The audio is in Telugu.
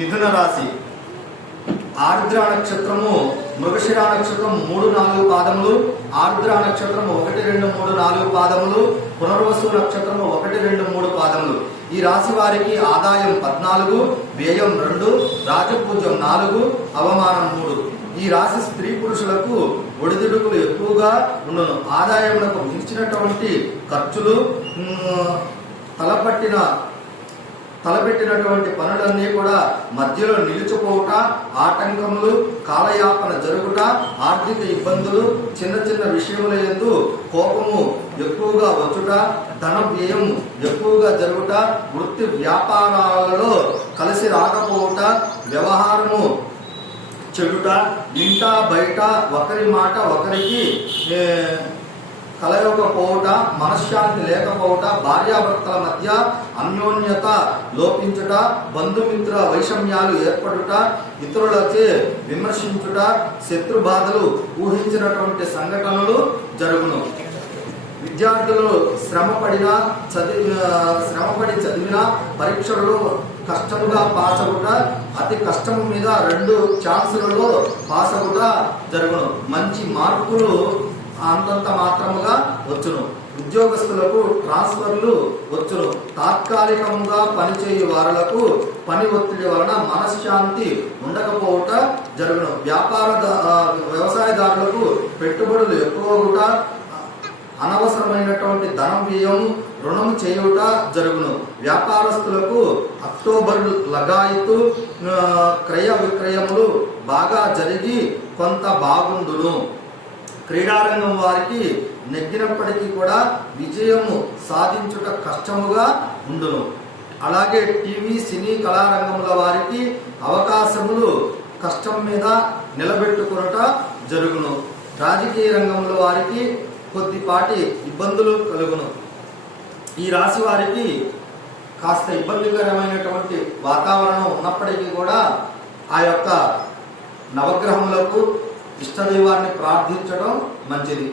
మిథున రాశి. ఆర్ద్ర నక్షత్రము మృగశిర నక్షత్రం మూడు నాలుగు పాదములు. ఆర్ద్ర నక్షత్రము ఒకటి రెండు మూడు నాలుగు పాదములు. పునర్వసు నక్షత్రము ఒకటి రెండు మూడు పాదములు. ఈ రాశి వారికి ఆదాయం పద్నాలుగు వ్యయం రెండు రాజపూజ్యం నాలుగు అవమానం మూడు. ఈ రాశి స్త్రీ పురుషులకు ఒడిదుడుకులు ఎక్కువగా ఉండను ఆదాయములకు మించినటువంటి ఖర్చులు తలపట్టిన తలపెట్టినటువంటి పనులన్నీ కూడా మధ్యలో నిలిచిపోవుట ఆటంకములు కాలయాపన జరుగుట ఆర్థిక ఇబ్బందులు చిన్న చిన్న విషయముల ఎందు కోపము ఎక్కువగా వచ్చుట ధన వ్యయం ఎక్కువగా జరుగుట వృత్తి వ్యాపారాలలో కలిసి రాకపోవుట వ్యవహారము చెడుట ఇంట బయట ఒకరి మాట ఒకరికి కలయకపోవుట మనశ్శాంతి లేకపోవుట భార్యాభర్తల మధ్య అన్యోన్యత లోపించుట బంధుమిత్ర వైషమ్యాలు ఏర్పడుట ఇతరులచే విమర్శించుట శత్రు బాధలు ఊహించినటువంటి సంఘటనలు జరుగును. విద్యార్థులు శ్రమపడిన చదివి శ్రమపడి చదివిన పరీక్షలలో కష్టముగా పాస్ అతి కష్టము మీద రెండు ఛాన్సులలో పాస్ అవుట జరుగును. మంచి మార్కులు అంతంత మాత్రముగా వచ్చును. ఉద్యోగస్తులకు ట్రాన్స్ఫర్లు వచ్చును. తాత్కాలికంగా పనిచేయు వారులకు పని ఒత్తిడి వలన మనశ్శాంతి ఉండకపోవుట జరుగును. వ్యాపార వ్యవసాయదారులకు పెట్టుబడులు ఎక్కువగుట అనవసరమైనటువంటి ధనం వ్యయం రుణం చేయుట జరుగును. వ్యాపారస్తులకు అక్టోబర్ లగాయితు క్రయ విక్రయములు బాగా జరిగి కొంత బాగుండును. క్రీడారంగం వారికి నెగ్గినప్పటికీ కూడా విజయము సాధించుట కష్టముగా ఉండును. అలాగే టీవీ సినీ కళారంగముల వారికి అవకాశములు కష్టం మీద నిలబెట్టుకునట జరుగును. రాజకీయ రంగంలో వారికి కొద్దిపాటి ఇబ్బందులు కలుగును. ఈ రాశి వారికి కాస్త ఇబ్బందికరమైనటువంటి వాతావరణం ఉన్నప్పటికీ కూడా ఆ యొక్క నవగ్రహములకు ఇష్టదైవాన్ని ప్రార్థించడం మంచిది.